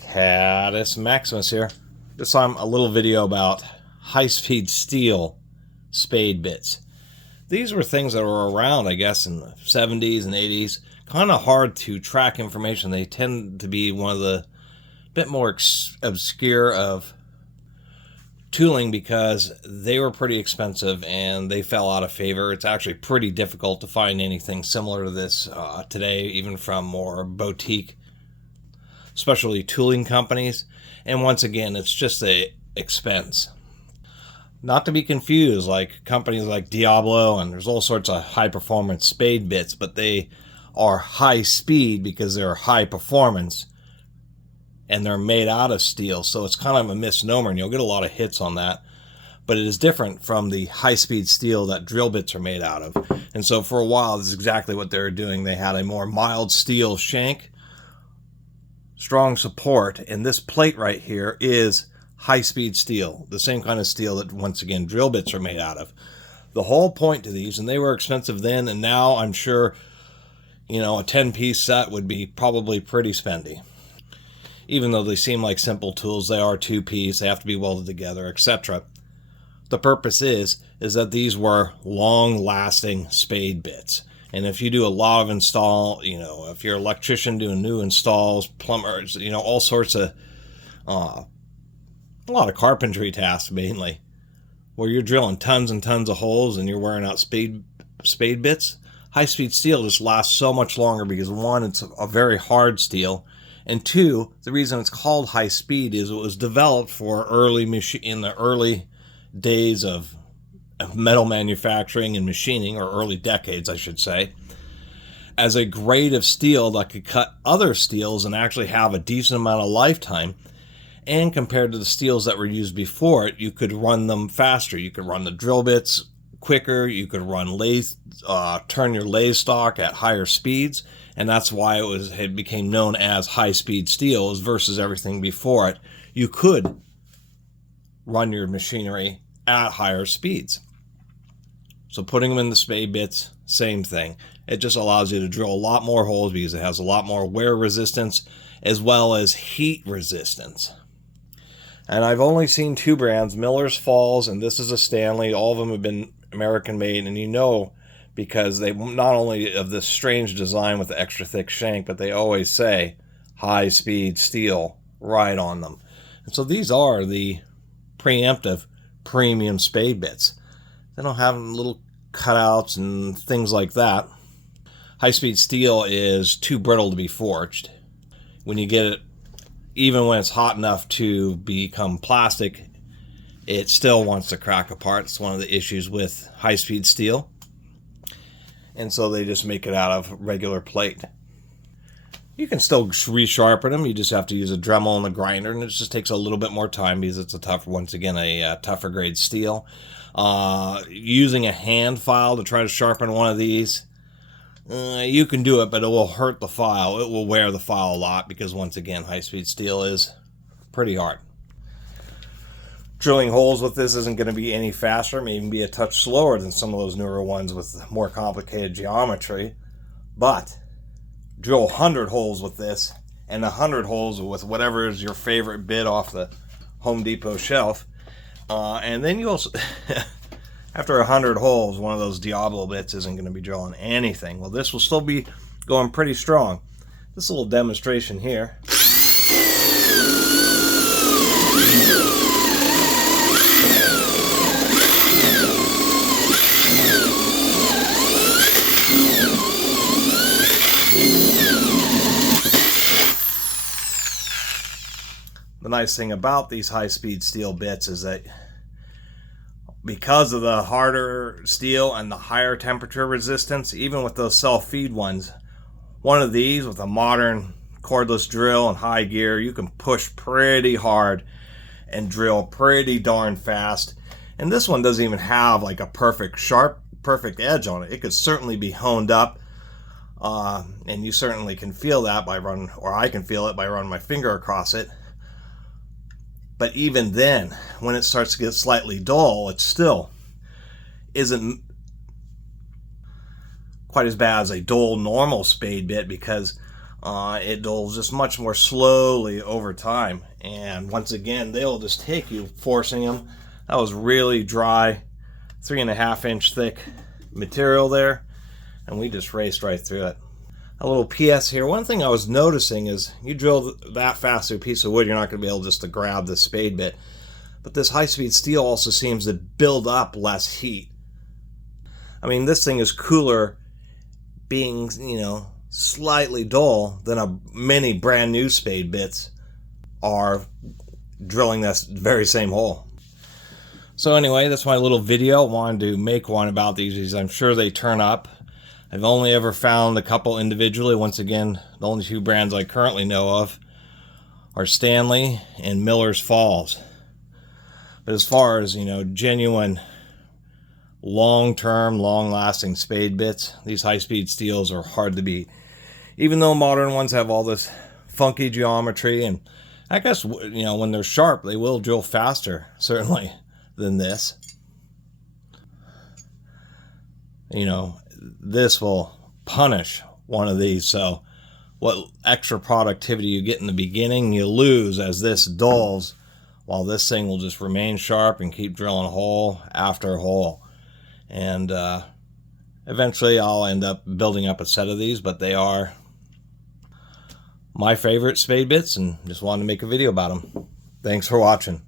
Catus Maximus here. This time a little video about high-speed steel spade bits. These were things that were around, I guess, in the 70s and 80s. Kind of hard to track information. They tend to be one of the bit more obscure of tooling because they were pretty expensive and they fell out of favor. It's actually pretty difficult to find anything similar to this today, even from more boutique specialty tooling companies. And once again, it's just a expense. Not to be confused like companies like Diablo, and there's all sorts of high performance spade bits, but they are high speed because they're high performance and they're made out of steel. So it's kind of a misnomer and you'll get a lot of hits on that. But it is different from the high-speed steel that drill bits are made out of. And so for a while, this is exactly what they were doing. They had a more mild steel shank, strong support, and this plate right here is high-speed steel, the same kind of steel that, once again, drill bits are made out of. The whole point to these, and they were expensive then, and now I'm sure, a 10-piece set would be probably pretty spendy. Even though they seem like simple tools, they are 2-piece, they have to be welded together, etc. The purpose is that these were long-lasting spade bits. And if you do a lot of install, if you're an electrician doing new installs, plumbers, all sorts of, a lot of carpentry tasks mainly, where you're drilling tons and tons of holes and you're wearing out spade bits, high-speed steel just lasts so much longer because, one, it's a very hard steel, and two, the reason it's called high speed is it was developed for in the early days of metal manufacturing and machining, or early decades, I should say, as a grade of steel that could cut other steels and actually have a decent amount of lifetime. And compared to the steels that were used before it, you could run them faster. You could run the drill bits quicker. You could run turn your lathe stock at higher speeds. And that's why it became known as high-speed steel versus everything before it. You could run your machinery at higher speeds. So putting them in the spade bits, same thing. It just allows you to drill a lot more holes because it has a lot more wear resistance as well as heat resistance. And I've only seen two brands, Miller's Falls, and this is a Stanley. All of them have been American made, and because they not only of this strange design with the extra thick shank, but they always say high-speed steel right on them. And so these are the preemptive premium spade bits. They don't have little cutouts and things like that. High-speed steel is too brittle to be forged. When you get it, even when it's hot enough to become plastic, it still wants to crack apart. It's one of the issues with high-speed steel. And so they just make it out of regular plate. You can still resharpen them. You just have to use a Dremel and a grinder, and it just takes a little bit more time because it's a tougher grade steel. Using a hand file to try to sharpen one of these, you can do it, but it will hurt the file. It will wear the file a lot because, once again, high-speed steel is pretty hard. Drilling holes with this isn't going to be any faster, maybe be a touch slower than some of those newer ones with more complicated geometry, but drill 100 holes with this and 100 holes with whatever is your favorite bit off the Home Depot shelf, and then you also after 100 holes, one of those Diablo bits isn't going to be drilling anything. Well, this will still be going pretty strong. This little demonstration here. The nice thing about these high-speed steel bits is that because of the harder steel and the higher temperature resistance, even with those self-feed ones, one of these with a modern cordless drill and high gear, you can push pretty hard and drill pretty darn fast. And this one doesn't even have like a perfect edge on it. It could certainly be honed up, and you certainly can feel that I can feel it by running my finger across it. But even then, when it starts to get slightly dull, it still isn't quite as bad as a dull normal spade bit, because It dulls just much more slowly over time. And once again, they'll just take you, forcing them. That was really dry, 3.5-inch thick material there, and we just raced right through it. A little PS here. One thing I was noticing is you drill that fast through a piece of wood, you're not going to be able just to grab the spade bit. But this high-speed steel also seems to build up less heat. I mean, this thing is cooler being, slightly dull than many brand new spade bits are drilling this very same hole. So anyway, that's my little video. I wanted to make one about these. I'm sure they turn up. I've only ever found a couple individually. Once again, the only two brands I currently know of are Stanley and Miller's Falls. But as far as, genuine, long-term, long-lasting spade bits, these high-speed steels are hard to beat. Even though modern ones have all this funky geometry, and I guess, when they're sharp, they will drill faster, certainly, than this. This will punish one of these, so what extra productivity you get in the beginning, you lose as this dulls, while this thing will just remain sharp and keep drilling hole after hole. And eventually I'll end up building up a set of these, but they are my favorite spade bits, and just wanted to make a video about them. Thanks for watching.